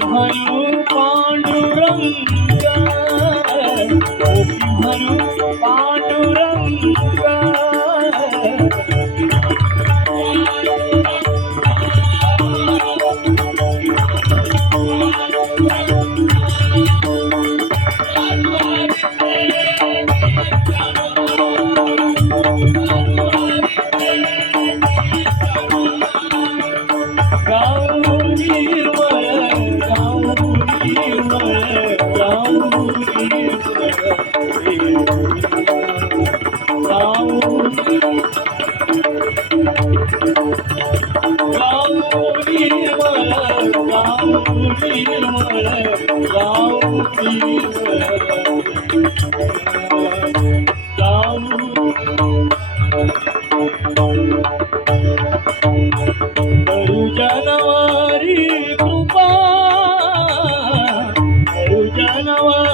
भरू पांडुरंग भरू पांडुरंग जनवारी कृपा जनवारी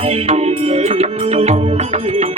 Thank you.